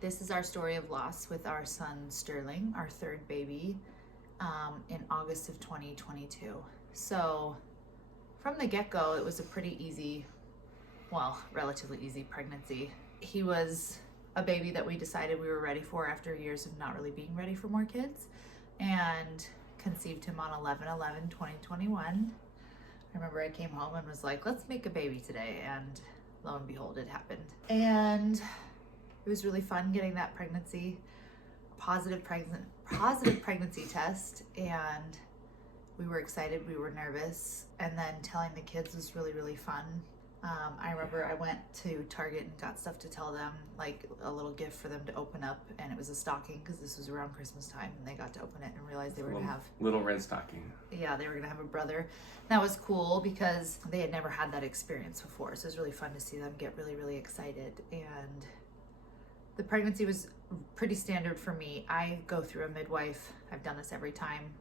This is our story of loss with our son Sterling, our third baby, in August of 2022. So from the get-go, it was a pretty easy, well, relatively easy pregnancy. He was a baby that we decided we were ready for after years of not really being ready for more kids, and conceived him on 11/11/2021. I remember I came home and was like, let's make a baby today, and lo and behold, it happened. And it was really fun getting that positive pregnancy test, and we were excited, we were nervous, and then telling the kids was really, really fun. I remember I went to Target and got stuff to tell them, like a little gift for them to open up, and it was a stocking because this was around Christmas time, and they got to open it and realize they were going to have... Little red stocking. Yeah, they were going to have a brother. That was cool because they had never had that experience before, so it was really fun to see them get really, really excited. And the pregnancy was pretty standard for me. I go through a midwife. I've done this every time.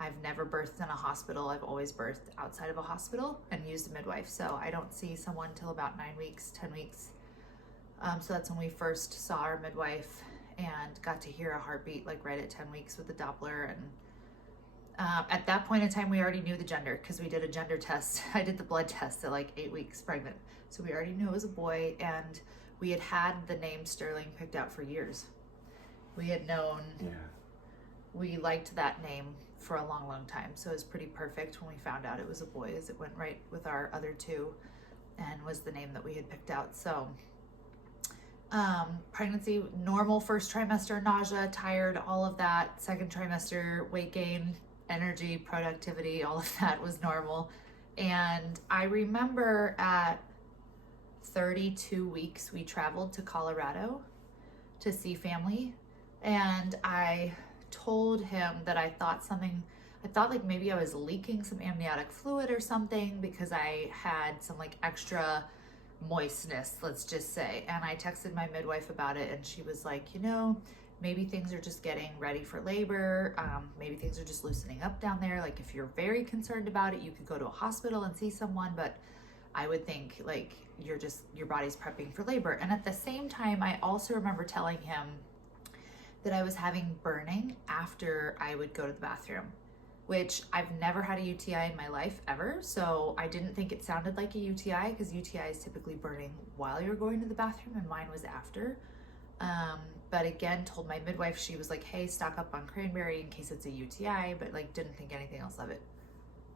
I've never birthed in a hospital. I've always birthed outside of a hospital and used a midwife. So I don't see someone till about 9 weeks, 10 weeks. So that's when we first saw our midwife and got to hear a heartbeat like right at 10 weeks with the Doppler. And at that point in time, we already knew the gender because we did a gender test. I did the blood test at like 8 weeks pregnant. So we already knew it was a boy, and we had the name Sterling picked out for years. We had known, we liked that name for a long, long time. So it was pretty perfect when we found out it was a boy, as it went right with our other two and was the name that we had picked out. So pregnancy, normal first trimester, nausea, tired, all of that. Second trimester, weight gain, energy, productivity, all of that was normal. And I remember at 32 weeks, we traveled to Colorado to see family, and I told him that I thought like maybe I was leaking some amniotic fluid or something because I had some like extra moistness, let's just say. And I texted my midwife about it, and she was like, maybe things are just getting ready for labor. Maybe things are just loosening up down there. Like if you're very concerned about it, you could go to a hospital and see someone, but I would think like your body's prepping for labor. And at the same time, I also remember telling him that I was having burning after I would go to the bathroom, which I've never had a UTI in my life ever. So I didn't think it sounded like a UTI because UTI is typically burning while you're going to the bathroom, and mine was after. But again, told my midwife, she was like, hey, stock up on cranberry in case it's a UTI, but like didn't think anything else of it.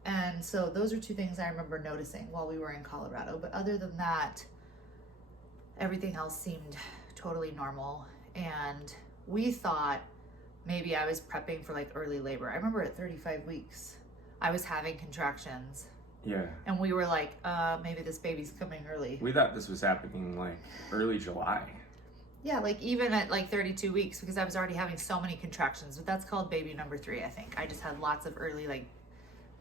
And so those are two things I remember noticing while we were in Colorado. But other than that, everything else seemed totally normal. And we thought maybe I was prepping for like early labor. I remember at 35 weeks, I was having contractions. Yeah. And we were like, maybe this baby's coming early. We thought this was happening like early July. Yeah, like even at like 32 weeks, because I was already having so many contractions, but that's called baby number 3, I think. I just had lots of early like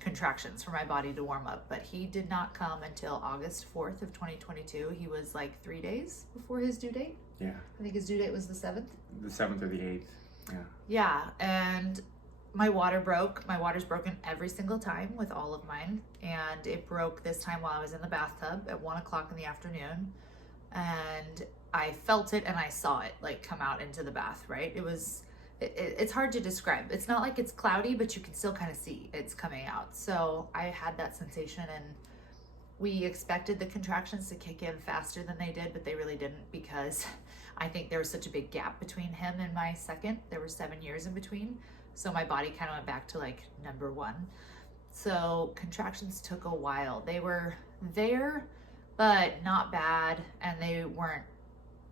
contractions for my body to warm up, but he did not come until August 4th of 2022. He was like 3 days before his due date. Yeah. I think his due date was the 7th. The 7th or the 8th. Yeah. Yeah, and my water broke. My water's broken every single time with all of mine, and it broke this time while I was in the bathtub at 1 o'clock in the afternoon, and I felt it and I saw it like come out into the bath, right? It's hard to describe. It's not like it's cloudy, but you can still kind of see it's coming out. So I had that sensation, and we expected the contractions to kick in faster than they did, but they really didn't, because I think there was such a big gap between him and my second. There were 7 years in between. So my body kind of went back to like number 1. So contractions took a while. They were there, but not bad. And they weren't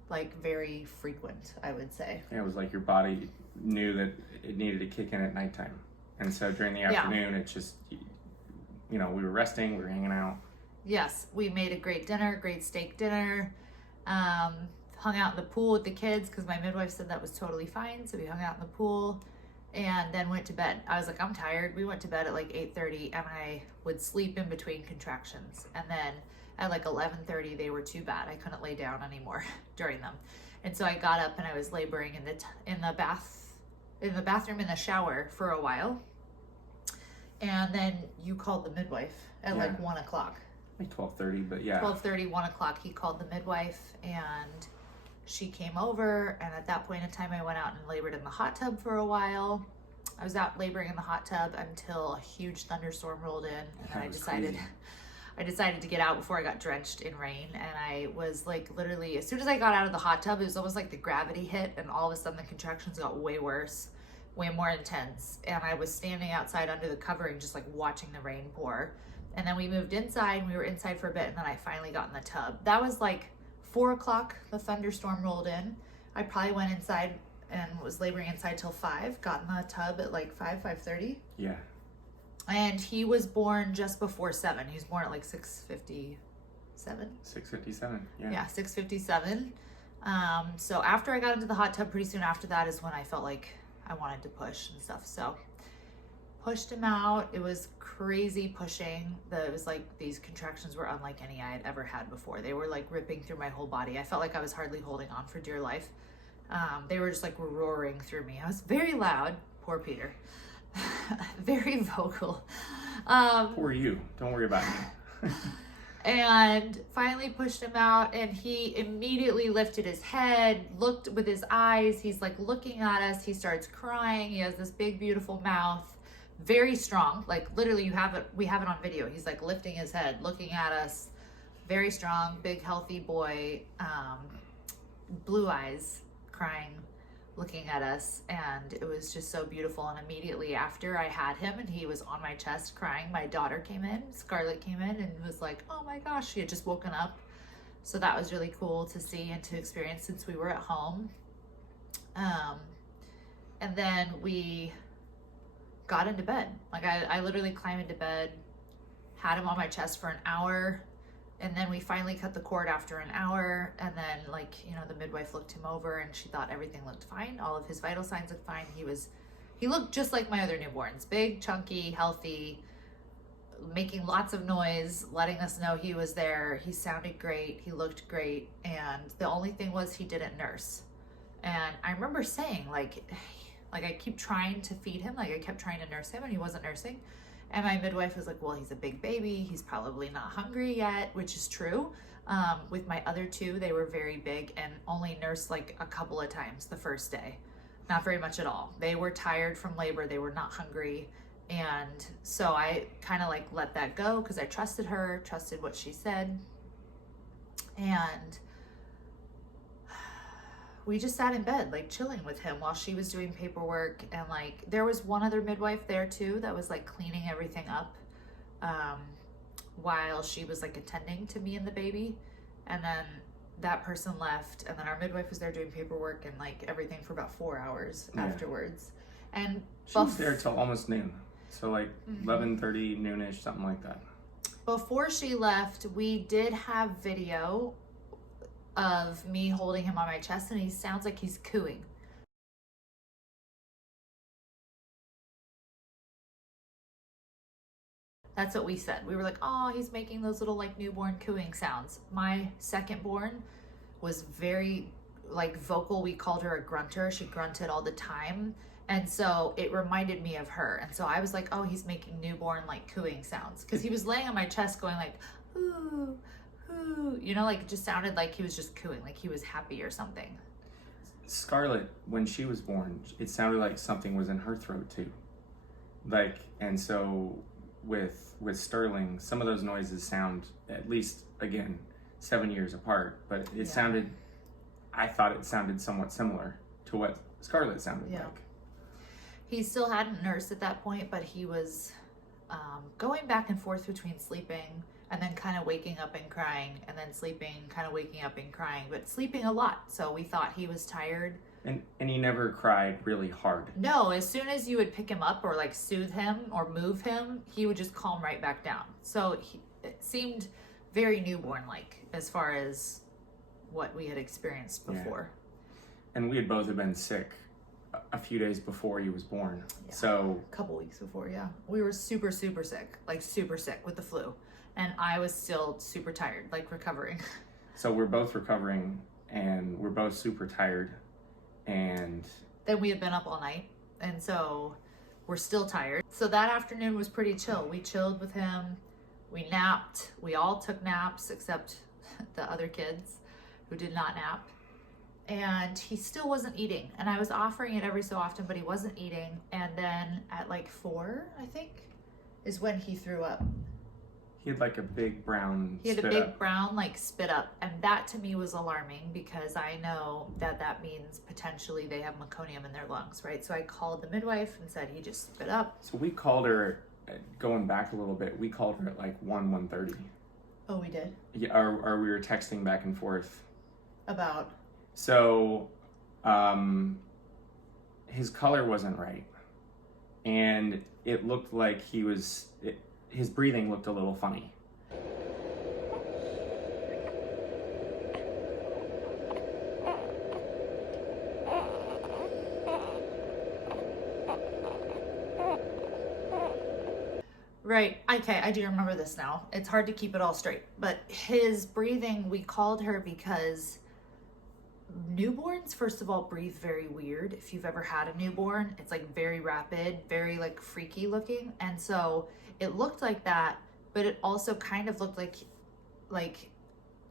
like very frequent, I would say. Yeah, it was like your body knew that it needed to kick in at nighttime. And so during the afternoon, it just, we were resting, we were hanging out. Yes, we made a great dinner, great steak dinner. Hung out in the pool with the kids because my midwife said that was totally fine. So we hung out in the pool and then went to bed. I was like, I'm tired. We went to bed at like 8:30, and I would sleep in between contractions. And then at like 11:30, they were too bad. I couldn't lay down anymore during them. And so I got up and I was laboring in the bathroom in the shower for a while. And then you called the midwife at like 1 o'clock. Like 12:30, but yeah. 12:30, 1 o'clock, he called the midwife, and she came over, and at that point in time, I went out and labored in the hot tub for a while. I was out laboring in the hot tub until a huge thunderstorm rolled in, and I decided to get out before I got drenched in rain. And I was like, literally, as soon as I got out of the hot tub, it was almost like the gravity hit, and all of a sudden the contractions got way worse, way more intense. And I was standing outside under the covering, just like watching the rain pour. And then we moved inside, and we were inside for a bit, and then I finally got in the tub. That was like 4 o'clock, the thunderstorm rolled in. I probably went inside and was laboring inside till 5, got in the tub at like 5:30. Yeah. And he was born just before 7. He was born at like 6:57. 6:57, yeah. Yeah, 6:57. So after I got into the hot tub, pretty soon after that is when I felt like I wanted to push and stuff. So pushed him out. It was crazy pushing. It was like these contractions were unlike any I had ever had before. They were like ripping through my whole body. I felt like I was hardly holding on for dear life. They were just like roaring through me. I was very loud. Poor Peter. Very vocal. Poor you. Don't worry about me. And finally pushed him out, and he immediately lifted his head, looked with his eyes. He's like looking at us. He starts crying. He has this big, beautiful mouth, very strong. Like literally, we have it on video. He's like lifting his head, looking at us, very strong, big, healthy boy, blue eyes, crying, looking at us. And it was just so beautiful. And immediately after I had him and he was on my chest crying, my daughter came in, Scarlett came in, and was like, oh my gosh, she had just woken up. So that was really cool to see and to experience since we were at home. And then we got into bed. Like I literally climbed into bed, had him on my chest for an hour, and then we finally cut the cord after an hour. And then, like, you know, the midwife looked him over and she thought everything looked fine. All of his vital signs looked fine. He looked just like my other newborns, big, chunky, healthy, making lots of noise, letting us know he was there. He sounded great. He looked great. And the only thing was he didn't nurse. And I remember saying, like I keep trying to feed him. Like I kept trying to nurse him and he wasn't nursing. And my midwife was like, well, he's a big baby. He's probably not hungry yet, which is true. With my other two, they were very big and only nursed like a couple of times the first day. Not very much at all. They were tired from labor. They were not hungry. And so I kind of like let that go because I trusted her, trusted what she said. And we just sat in bed, like chilling with him while she was doing paperwork. And like, there was one other midwife there too that was like cleaning everything up while she was like attending to me and the baby. And then that person left, and then our midwife was there doing paperwork and like everything for about 4 hours afterwards. And she was there till almost noon. So like 11:30, noonish, something like that. Before she left, we did have video of me holding him on my chest, and he sounds like he's cooing. That's what we said. We were like, oh, he's making those little like newborn cooing sounds. My second born was very like vocal. We called her a grunter. She grunted all the time. And so it reminded me of her. And so I was like, oh, he's making newborn like cooing sounds. Because he was laying on my chest going like, ooh, ooh. You know, like it just sounded like he was just cooing, like he was happy or something. Scarlett, when she was born, it sounded like something was in her throat too. Like, and so with Sterling, some of those noises sound, at least, again, 7 years apart, but it sounded, I thought it sounded somewhat similar to what Scarlett sounded like. He still hadn't nursed at that point, but he was going back and forth between sleeping and then kind of waking up and crying, and then sleeping, kind of waking up and crying, but sleeping a lot. So we thought he was tired. And he never cried really hard. No, as soon as you would pick him up or like soothe him or move him, he would just calm right back down. So it seemed very newborn-like as far as what we had experienced before. Yeah. And we had both been sick a few days before he was born. Yeah. So a couple weeks before, we were super sick, like super sick with the flu, and I was still super tired, like recovering. So we're both recovering and we're both super tired, and then we had been up all night, and so we're still tired. So that afternoon was pretty chill. We chilled with him, we napped, we all took naps except the other kids who did not nap. and he still wasn't eating. And I was offering it every so often, but he wasn't eating. And then at like 4, I think, is when he threw up. He had like a big brown He had a spit big up. brown like spit up, and that to me was alarming because I know that that means potentially they have meconium in their lungs, right? So I called the midwife and said he just spit up. So we called her, going back a little bit, we called her at like 1:30. Oh, we did? Yeah, or we were texting back and forth. About? So his color wasn't right, and it looked like his breathing looked a little funny. Right. Okay, I do remember this now. It's hard to keep it all straight. But his breathing, we called her because newborns, first of all, breathe very weird. If you've ever had a newborn, it's like very rapid, very like freaky looking. And so it looked like that, but it also kind of looked like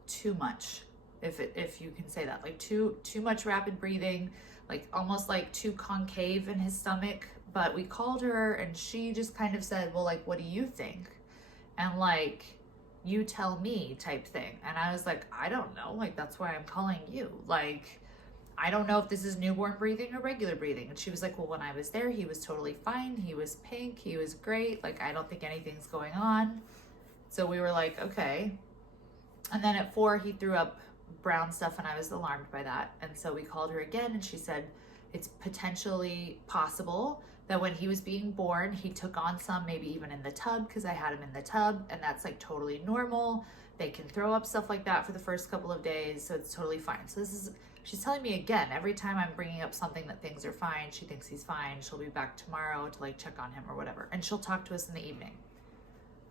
too much, if you can say that, like too much rapid breathing, like almost like too concave in his stomach. But we called her and she just kind of said, well, like, what do you think? And like, you tell me type thing. And I was like, I don't know. Like, that's why I'm calling you. Like, I don't know if this is newborn breathing or regular breathing. And she was like, well, when I was there, he was totally fine. He was pink. He was great. Like, I don't think anything's going on. So we were like, okay. And then at 4, he threw up brown stuff and I was alarmed by that. And so we called her again and she said, it's potentially possible that when he was being born, he took on some, maybe even in the tub, because I had him in the tub, and that's like totally normal. They can throw up stuff like that for the first couple of days, so it's totally fine. So she's telling me again, every time I'm bringing up something that things are fine, she thinks he's fine. She'll be back tomorrow to like check on him or whatever, and she'll talk to us in the evening.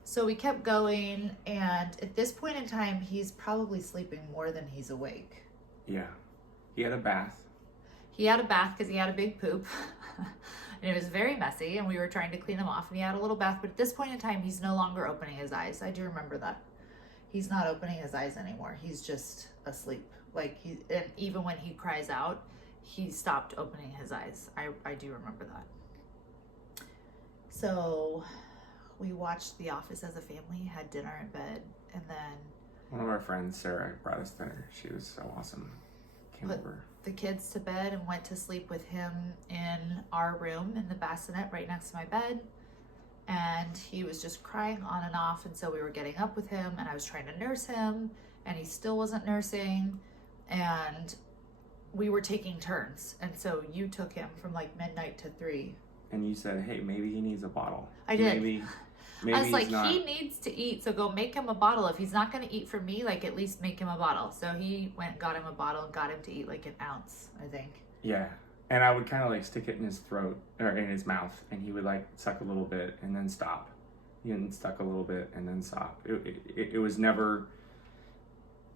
So we kept going, and at this point in time, he's probably sleeping more than he's awake. Yeah. He had a bath. He had a bath because he had a big poop. And it was very messy, and we were trying to clean him off, and he had a little bath. But at this point in time, he's no longer opening his eyes. I do remember that. He's not opening his eyes anymore. He's just asleep. Like, and even when he cries out, he stopped opening his eyes. I do remember that. So we watched The Office as a family, had dinner in bed, and then One of our friends, Sarah, brought us dinner. She was so awesome. Came over. The kids to bed and went to sleep with him in our room in the bassinet right next to my bed. And he was just crying on and off. And so we were getting up with him and I was trying to nurse him and he still wasn't nursing. And we were taking turns. And so you took him from like midnight to 3. And you said, hey, maybe he needs a bottle. I did. Maybe I was like, he's not... he needs to eat, so go make him a bottle. If he's not going to eat for me, like, at least make him a bottle. So he went and got him a bottle and got him to eat like an ounce, I think. Yeah. And I would kind of like stick it in his throat or in his mouth, and he would like suck a little bit and then stop. He suck a little bit and then stop. It was never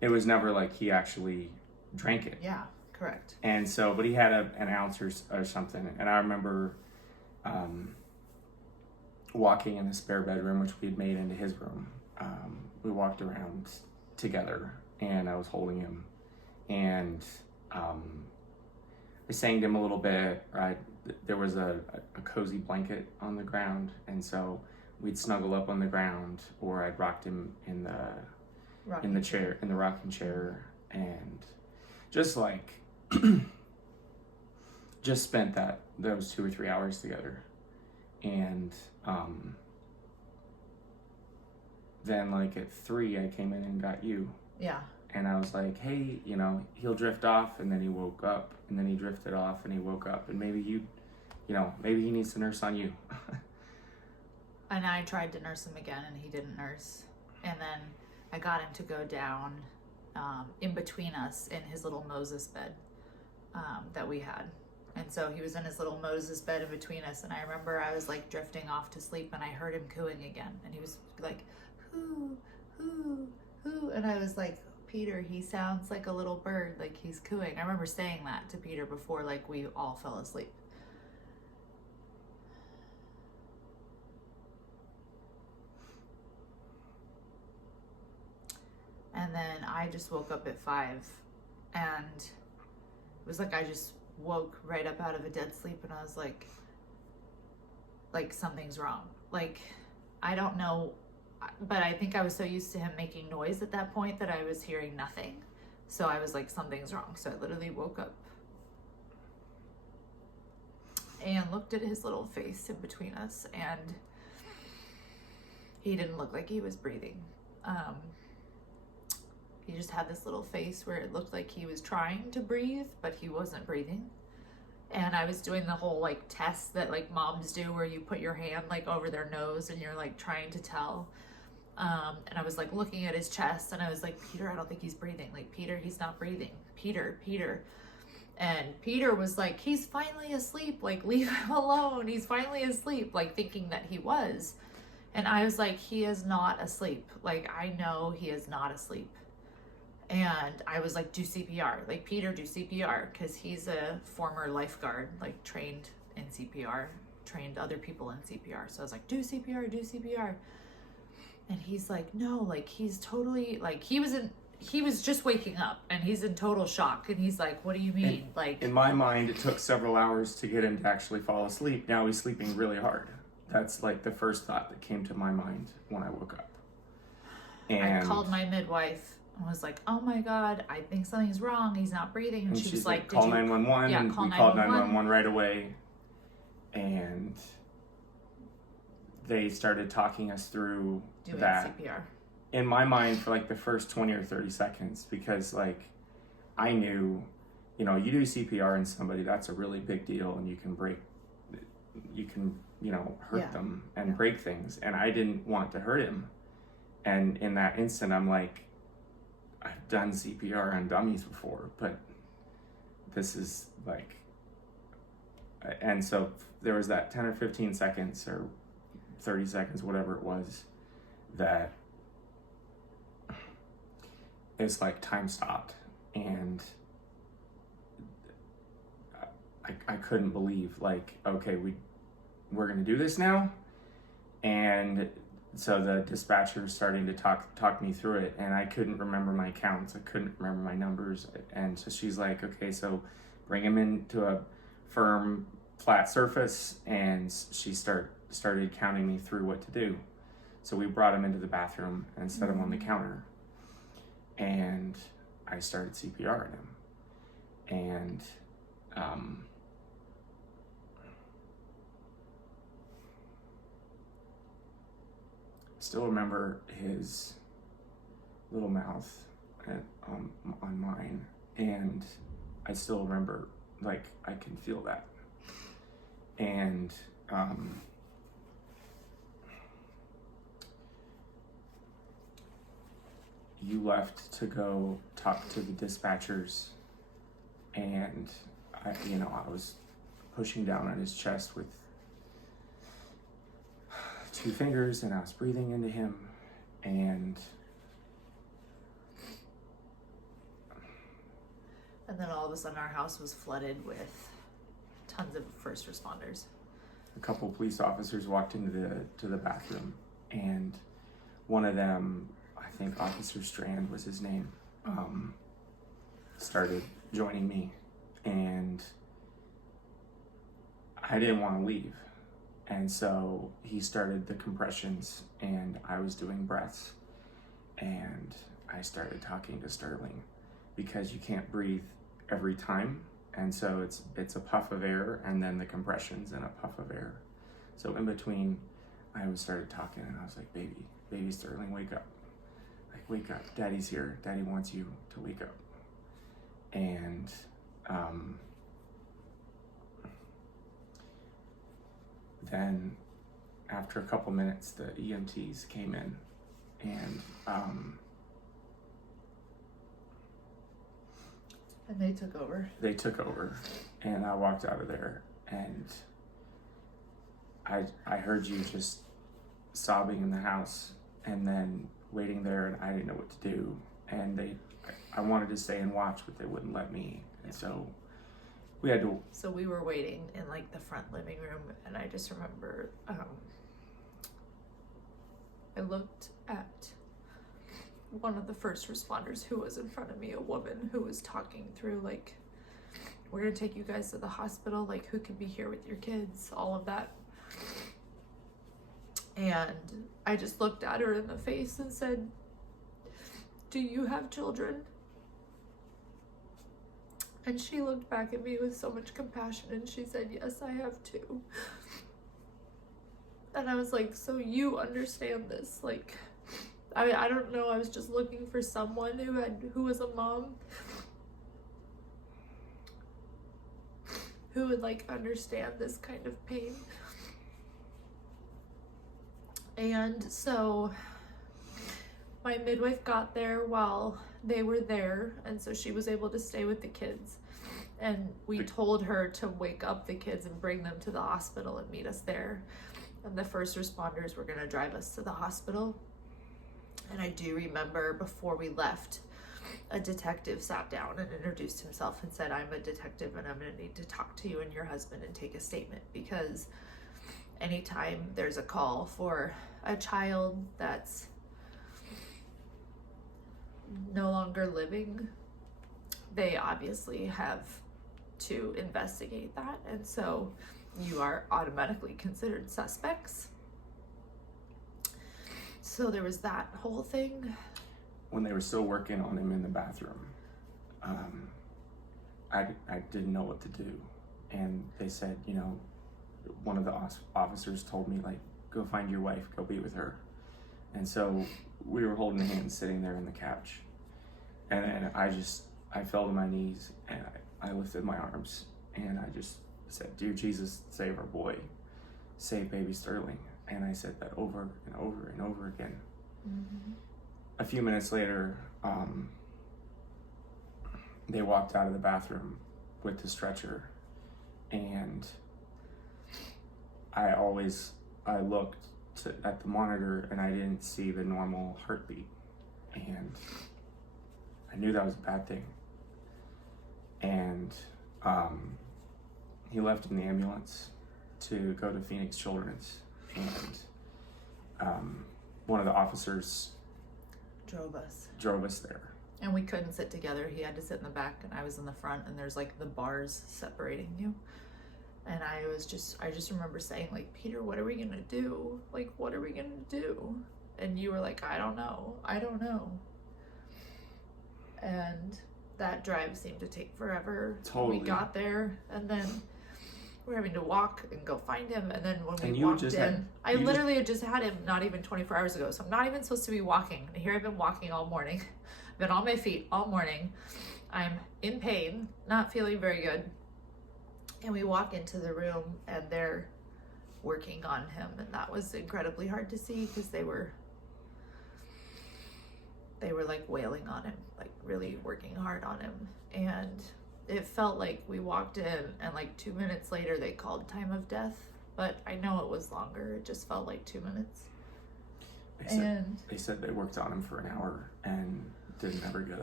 like he actually drank it. Yeah, correct. And so, but he had an ounce or something. And I remember walking in the spare bedroom, which we had made into his room. We walked around together and I was holding him, and I sang to him a little bit, right? There was a cozy blanket on the ground, and so we'd snuggle up on the ground, or I'd rocked him in the chair, in the rocking chair, and just like just spent those 2 or 3 hours together. And then like at 3 I came in and got you. Yeah. And I was like, hey, he'll drift off, and then he woke up, and then he drifted off and he woke up, and maybe maybe he needs to nurse on you. And I tried to nurse him again and he didn't nurse. And then I got him to go down in between us in his little Moses bed that we had. And so he was in his little Moses bed in between us. And I remember I was like drifting off to sleep and I heard him cooing again. And he was like, hoo, hoo, hoo. And I was like, Peter, he sounds like a little bird, like he's cooing. I remember saying that to Peter before like we all fell asleep. And then I just woke up at 5 and It was like I just woke right up out of a dead sleep, and I was like something's wrong. Like, I don't know, but I think I was so used to him making noise at that point that I was hearing nothing. So I was like, something's wrong. So I literally woke up and looked at his little face in between us, and he didn't look like he was breathing. He just had this little face where it looked like he was trying to breathe, but he wasn't breathing. And I was doing the whole like test that like moms do where you put your hand like over their nose and you're like trying to tell. And I was like looking at his chest, and I was like, Peter, I don't think he's breathing. Like, Peter, he's not breathing. Peter. And Peter was like, he's finally asleep. Like, leave him alone. He's finally asleep. Like, thinking that he was. And I was like, he is not asleep. Like, I know he is not asleep. And I was like, do CPR. Like, Peter, do CPR. Because he's a former lifeguard, like trained in CPR, trained other people in CPR. So I was like, do CPR, do CPR. And he's like, no, like, he's totally, like, he was just waking up, and he's in total shock. And he's like, what do you mean? Like, in my mind, it took several hours to get him to actually fall asleep. Now he's sleeping really hard. That's like the first thought that came to my mind when I woke up. And I called my midwife and was like, oh my God, I think something's wrong. He's not breathing. And she was like, call 911. Yeah, and call we called 911 911 right away. And they started talking us through doing that. CPR. In my mind, for like the first 20 or 30 seconds, because like I knew, you know, you do CPR in somebody, that's a really big deal, and you can hurt them and break things. And I didn't want to hurt him. And in that instant, I'm like, I've done CPR on dummies before, but this is like, and so there was that 10 or 15 seconds or 30 seconds, whatever it was, that it's like time stopped, and I couldn't believe, like, okay, we're gonna do this now. And so the dispatcher was starting to talk me through it, and I couldn't remember my counts. I couldn't remember my numbers. And so she's like, okay, so bring him into a firm, flat surface. And she started counting me through what to do. So we brought him into the bathroom and set him on the counter. And I started CPRing him. And still remember his little mouth on mine, and I still remember, like, I can feel that. And you left to go talk to the dispatchers, and I was pushing down on his chest with 2 fingers, and I was breathing into him, and then all of a sudden our house was flooded with tons of first responders. A couple police officers walked into the bathroom, and one of them, I think Officer Strand was his name, started joining me, and I didn't want to leave. And so he started the compressions, and I was doing breaths, and I started talking to Sterling, because you can't breathe every time. And so it's a puff of air, and then the compressions and a puff of air. So in between, I started talking, and I was like, baby Sterling, wake up. Like, wake up, Daddy's here. Daddy wants you to wake up. And then after a couple minutes, the EMTs came in, and they took over. They took over, and I walked out of there, and I heard you just sobbing in the house, and then waiting there, and I didn't know what to do. And I wanted to stay and watch, but they wouldn't let me, and so we had to. So we were waiting in like the front living room, and I just remember I looked at one of the first responders who was in front of me, a woman who was talking through like we're gonna take you guys to the hospital, like who can be here with your kids, all of that. And I just looked at her in the face and said, do you have children? And she looked back at me with so much compassion and she said, yes, I have two. And I was like, so you understand this? Like, I don't know, I was just looking for someone who was a mom who would like understand this kind of pain. And so my midwife got there while they were there, and so she was able to stay with the kids. And we told her to wake up the kids and bring them to the hospital and meet us there. And the first responders were gonna drive us to the hospital. And I do remember before we left, a detective sat down and introduced himself and said, I'm a detective and I'm gonna need to talk to you and your husband and take a statement, because anytime there's a call for a child that's no longer living, they obviously have to investigate that. And so you are automatically considered suspects. So there was that whole thing. When they were still working on him in the bathroom, I didn't know what to do. And they said, you know, one of the officers told me, like, go find your wife, go be with her. And so we were holding hands sitting there in the couch. And I fell to my knees and I lifted my arms and I just said, dear Jesus, save our boy, save baby Sterling. And I said that over and over and over again. Mm-hmm. A few minutes later, they walked out of the bathroom with the stretcher, and I looked at the monitor and I didn't see the normal heartbeat, and I knew that was a bad thing. And he left in the ambulance to go to Phoenix Children's, and one of the officers drove us there. And we couldn't sit together. He had to sit in the back and I was in the front, and there's like the bars separating you. And I just remember saying, like, Peter, what are we gonna do? Like, what are we gonna do? And you were like, I don't know. And that drive seemed to take forever. Totally. We got there and then we're having to walk and go find him. And then when we walked in, I literally had just had him not even 24 hours ago. So I'm not even supposed to be walking. And here I've been walking all morning. I've been on my feet all morning. I'm in pain, not feeling very good. And we walk into the room and they're working on him. And that was incredibly hard to see because they were like wailing on him, like really working hard on him. And it felt like we walked in and like 2 minutes later they called time of death, but I know it was longer. It just felt like 2 minutes. They said they worked on him for an hour and didn't ever get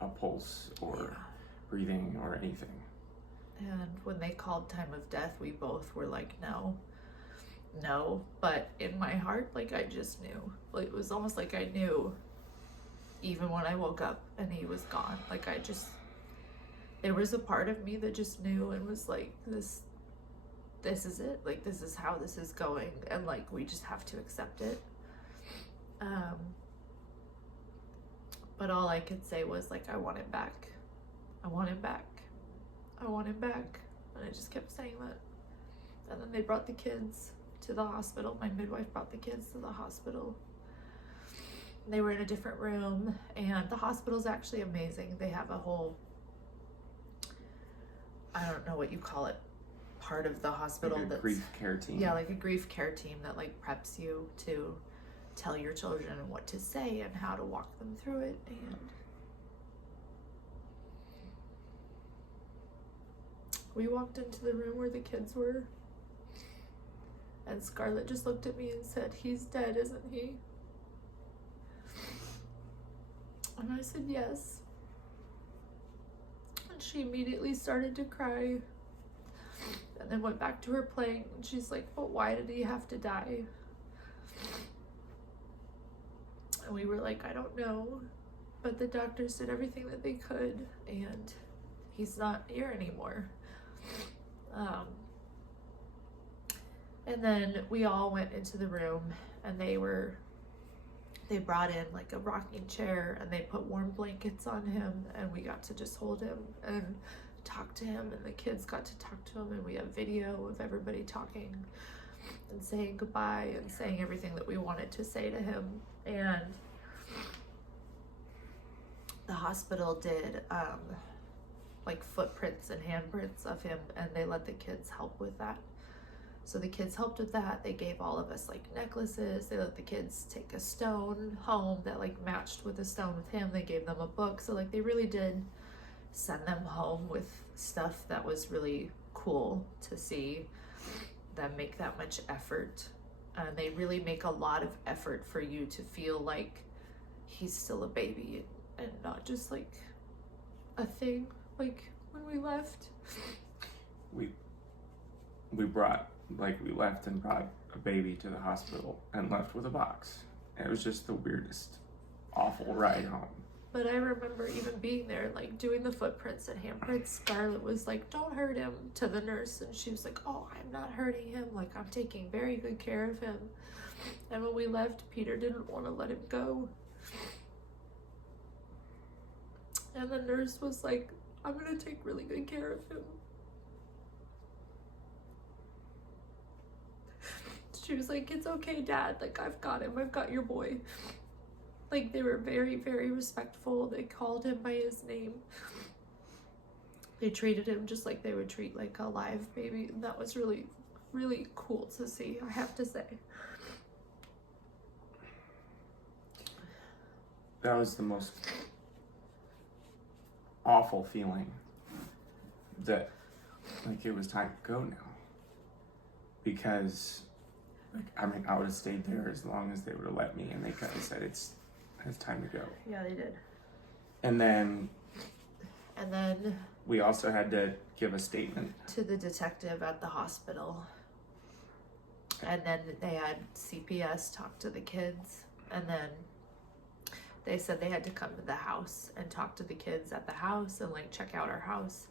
a pulse or breathing or anything. And when they called time of death, we both were like, no. But in my heart, like, I just knew. Like, it was almost like I knew even when I woke up and he was gone. Like, there was a part of me that just knew and was like, this is it. Like, this is how this is going. And like, we just have to accept it. But all I could say was like, I want him back. I want him back. I want him back. And I just kept saying that. And then they brought the kids to the hospital. My midwife brought the kids to the hospital. They were in a different room, and the hospital's actually amazing. They have a whole, I don't know what you call it, part of the hospital, like a grief care team. Yeah, like a grief care team that like preps you to tell your children what to say and how to walk them through it. And we walked into the room where the kids were, and Scarlett just looked at me and said, he's dead, isn't he? And I said, yes. And she immediately started to cry and then went back to her playing. And she's like, but why did he have to die? And we were like, I don't know. But the doctors did everything that they could, and he's not here anymore. And then we all went into the room, and they brought in like a rocking chair, and they put warm blankets on him, and we got to just hold him and talk to him, and the kids got to talk to him, and we have video of everybody talking and saying goodbye and saying everything that we wanted to say to him. And the hospital did like footprints and handprints of him, and they let the kids help with that. So the kids helped with that. They gave all of us like necklaces. They let the kids take a stone home that like matched with a stone with him. They gave them a book. So like they really did send them home with stuff that was really cool to see them make that much effort. And they really make a lot of effort for you to feel like he's still a baby and not just like a thing like when we left. We left and brought a baby to the hospital and left with a box. It was just the weirdest, awful ride home. But I remember even being there, like doing the footprints and handprints. Scarlett was like, "Don't hurt him," to the nurse, and she was like, "Oh, I'm not hurting him. Like, I'm taking very good care of him." And when we left, Peter didn't want to let him go. And the nurse was like, "I'm gonna take really good care of him." She was like, "It's okay, Dad. Like, I've got him. I've got your boy." Like, they were very, very respectful. They called him by his name. They treated him just like they would treat like a live baby. And that was really, really cool to see, I have to say. That was the most awful feeling, that like it was time to go now. Because like, I mean, I would have stayed there as long as they would have let me, and they kind of said it's time to go. Yeah, they did. And then we also had to give a statement to the detective at the hospital. And then they had CPS talk to the kids, and then they said they had to come to the house and talk to the kids at the house and like check out our house.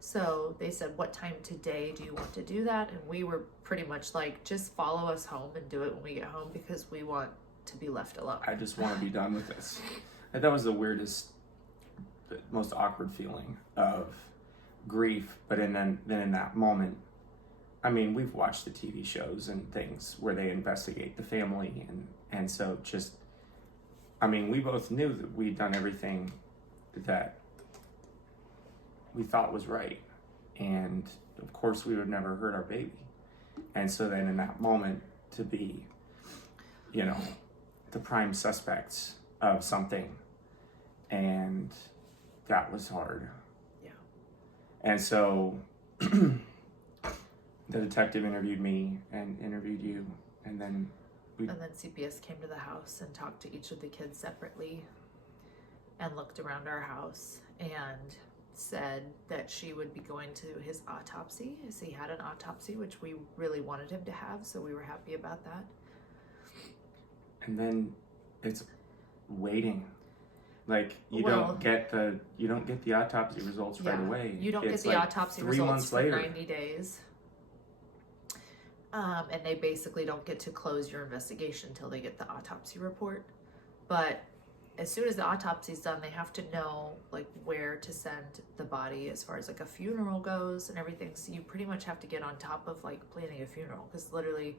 So they said, "What time today do you want to do that?" And we were pretty much like, "Just follow us home and do it when we get home, because we want to be left alone. I just want to be done with this." And that was the weirdest, most awkward feeling of grief. But then in that moment, I mean, we've watched the TV shows and things where they investigate the family, and so just, I mean, we both knew that we'd done everything that we thought was right, and of course we would never hurt our baby. And so then in that moment, to be, you know, the prime suspects of something, and that was hard. Yeah. And so the detective interviewed me and interviewed you, and then CPS came to the house and talked to each of the kids separately and looked around our house and said that she would be going to his autopsy, as he had an autopsy, which we really wanted him to have, so we were happy about that. And then it's waiting. Like, you don't get the autopsy results right away. You don't get the autopsy results for 90 days. And they basically don't get to close your investigation until they get the autopsy report. But as soon as the autopsy's done, they have to know like where to send the body as far as like a funeral goes and everything. So you pretty much have to get on top of like planning a funeral, because literally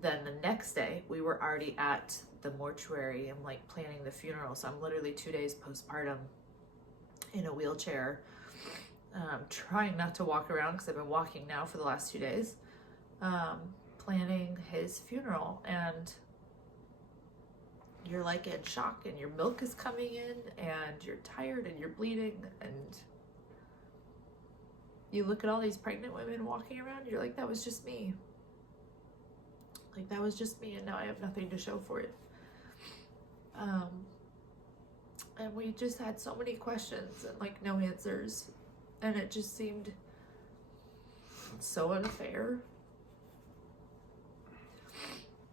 then the next day we were already at the mortuary and like planning the funeral. So I'm literally 2 days postpartum in a wheelchair, trying not to walk around because I've been walking now for the last 2 days, planning his funeral. And you're like in shock, and your milk is coming in, and you're tired, and you're bleeding, and you look at all these pregnant women walking around, you're like, that was just me. Like, that was just me, and now I have nothing to show for it. And we just had so many questions and like no answers, and it just seemed so unfair.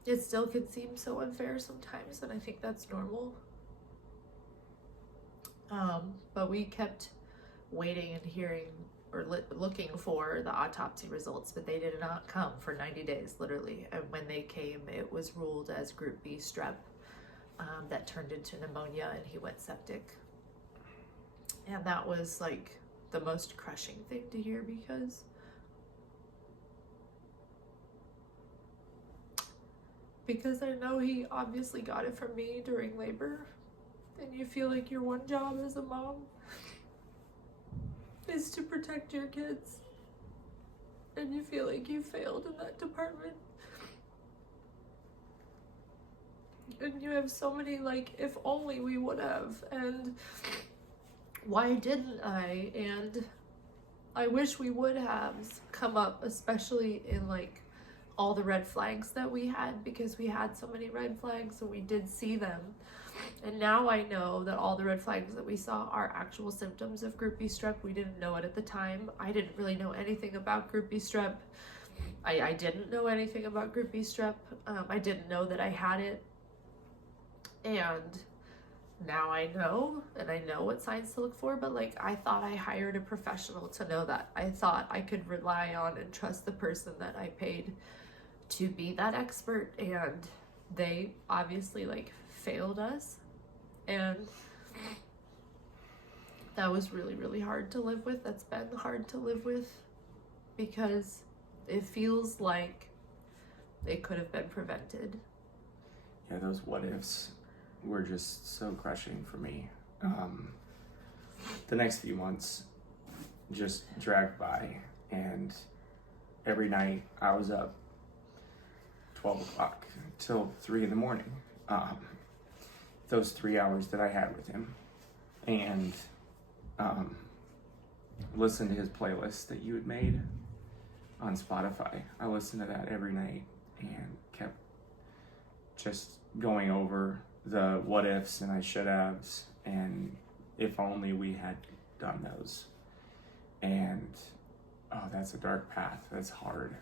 It still can seem so unfair sometimes, and I think that's normal. But we kept waiting and hearing or looking for the autopsy results, but they did not come for 90 days, literally. And when they came, it was ruled as group B strep that turned into pneumonia, and he went septic. And that was like the most crushing thing to hear, because I know he obviously got it from me during labor, and you feel like your one job as a mom is to protect your kids, and you feel like you failed in that department. And you have so many, like, if only we would have, and why didn't I, and I wish we would have come up, especially in like all the red flags that we had, because we had so many red flags and we did see them. And now I know that all the red flags that we saw are actual symptoms of group B strep. We didn't know it at the time. I didn't really know anything about group B strep. I didn't know anything about group B strep. I didn't know that I had it. And now I know, and I know what signs to look for, but like, I thought I hired a professional to know that. I thought I could rely on and trust the person that I paid to be that expert, and they obviously like failed us. And that was really, really hard to live with. That's been hard to live with, because it feels like it could have been prevented. Yeah, those what ifs were just so crushing for me. The next few months just dragged by, and every night I was up 12 o'clock till 3 in the morning. Those 3 hours that I had with him, and listened to his playlist that you had made on Spotify. I listened to that every night and kept just going over the what ifs and I should haves, and if only we had done those. And oh, that's a dark path. That's hard.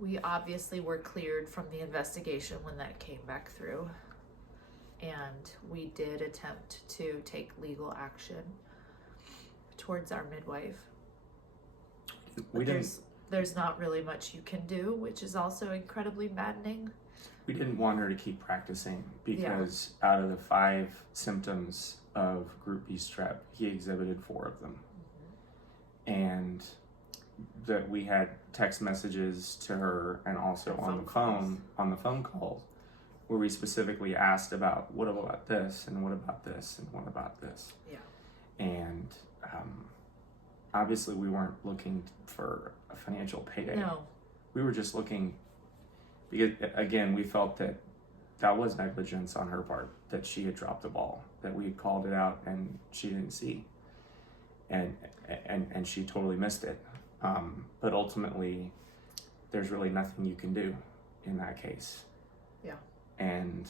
We obviously were cleared from the investigation when that came back through, and we did attempt to take legal action towards our midwife. There's not really much you can do, which is also incredibly maddening. We didn't want her to keep practicing because out of the 5 symptoms of group B strep, he exhibited 4 of them. Mm-hmm. And that we had text messages to her, and also on the phone calls, where we specifically asked about what about this, and what about this, and what about this. Yeah. And obviously we weren't looking for a financial payday. No. We were just looking, because again, we felt that was negligence on her part, that she had dropped the ball, that we had called it out and she didn't see, and she totally missed it. But ultimately, there's really nothing you can do in that case. Yeah. And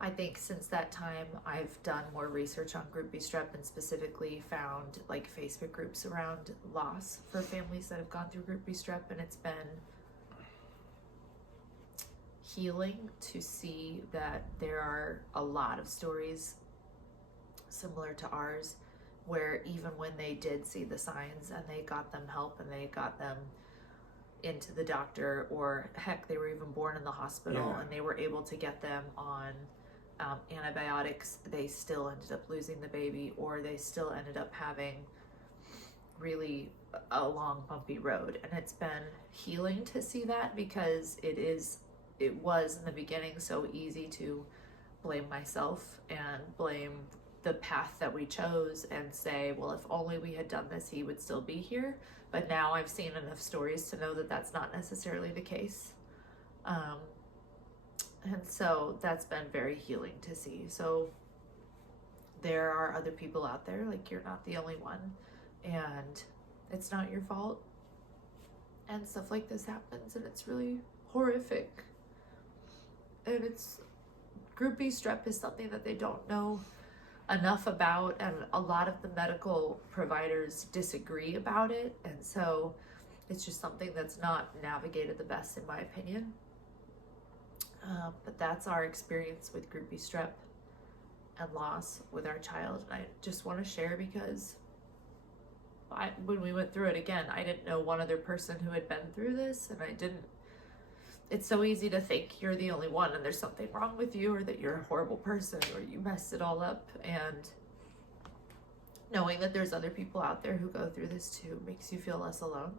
I think since that time, I've done more research on group B strep, and specifically found like Facebook groups around loss for families that have gone through group B strep, and it's been healing to see that there are a lot of stories similar to ours, where even when they did see the signs and they got them help and they got them into the doctor, or heck, they were even born in the hospital, and they were able to get them on antibiotics, they still ended up losing the baby, or they still ended up having really a long bumpy road. And it's been healing to see that, because it was in the beginning so easy to blame myself and blame the path that we chose and say, well, if only we had done this, he would still be here. But now I've seen enough stories to know that that's not necessarily the case. And so that's been very healing to see. So there are other people out there, like, you're not the only one, and it's not your fault. And stuff like this happens, and it's really horrific. And group B strep is something that they don't know enough about, and a lot of the medical providers disagree about it, and so it's just something that's not navigated the best, in my opinion. But that's our experience with groupie strep and loss with our child. I just want to share because when we went through it again, I didn't know one other person who had been through this, and it's so easy to think you're the only one and there's something wrong with you, or that you're a horrible person, or you messed it all up. And knowing that there's other people out there who go through this too makes you feel less alone,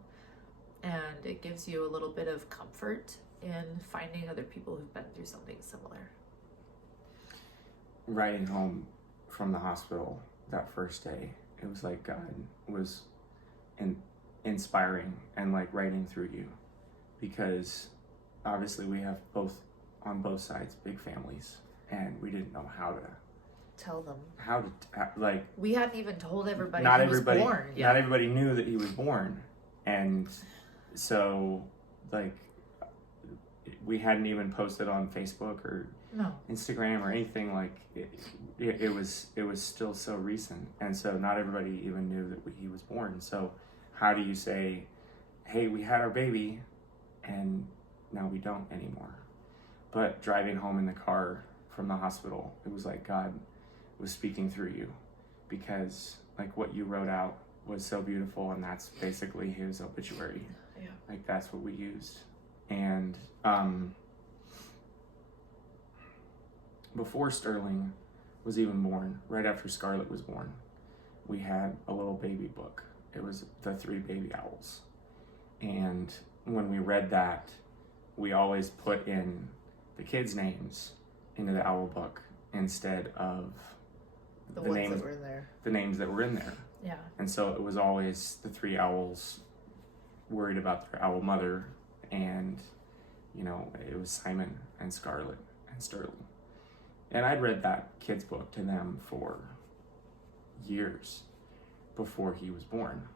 and it gives you a little bit of comfort in finding other people who've been through something similar. Riding home from the hospital that first day, it was like God was inspiring and like writing through you, because obviously we have on both sides big families, and we didn't know how to Tell them. Like, we hadn't even told everybody not he everybody was born yet. Not everybody knew that he was born, and so like we hadn't even posted on Facebook or Instagram or anything. Like it was still so recent, and so not everybody even knew that he was born. So how do you say, hey, we had our baby and now we don't anymore? But driving home in the car from the hospital, it was like God was speaking through you, because like what you wrote out was so beautiful, and that's basically his obituary. Yeah. Like that's what we used. And before Sterling was even born, right after Scarlett was born, we had a little baby book. It was the 3 baby owls. And when we read that, we always put in the kids' names into the owl book instead of the names that were in there. The names that were in there. Yeah. And so it was always the 3 owls worried about their owl mother, and you know, it was Simon and Scarlett and Sterling. And I'd read that kids book to them for years before he was born.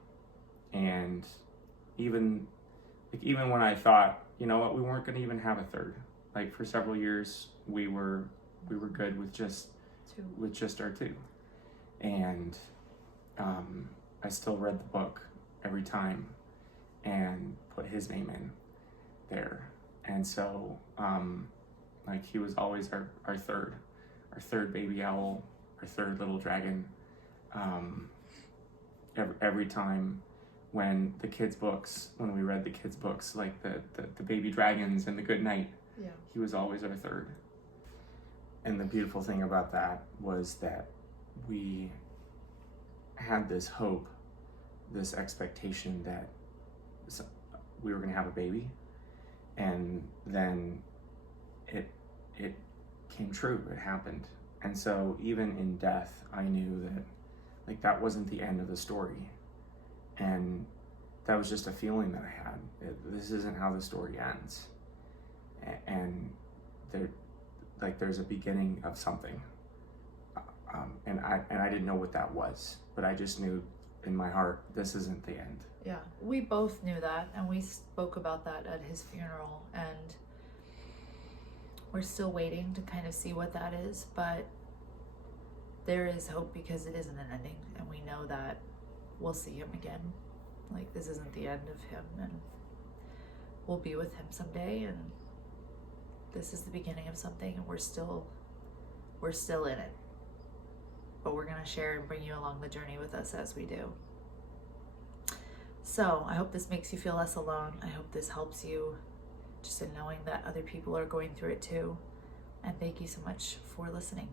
And even when I thought, you know what, we weren't going to even have a third. Like for several years, we were good with just 2. With just our 2. And I still read the book every time and put his name in there. And so like he was always our third baby owl, our third little dragon. Every time when we read the kids books, like the baby dragons and the good night, he was always our third. And the beautiful thing about that was that we had this hope, this expectation that we were going to have a baby, and then it came true. It happened. And so even in death, I knew that like that wasn't the end of the story, and that was just a feeling that I had. This isn't how the story ends, and there's a beginning of something, and I didn't know what that was, but I just knew in my heart this isn't the end. Yeah, we both knew that, and we spoke about that at his funeral, and we're still waiting to kind of see what that is, but there is hope because it isn't an ending, and we know that we'll see him again. Like, this isn't the end of him, and we'll be with him someday, and this is the beginning of something, and we're still in it. But we're gonna share and bring you along the journey with us as we do. So I hope this makes you feel less alone. I hope this helps you just in knowing that other people are going through it too. And thank you so much for listening.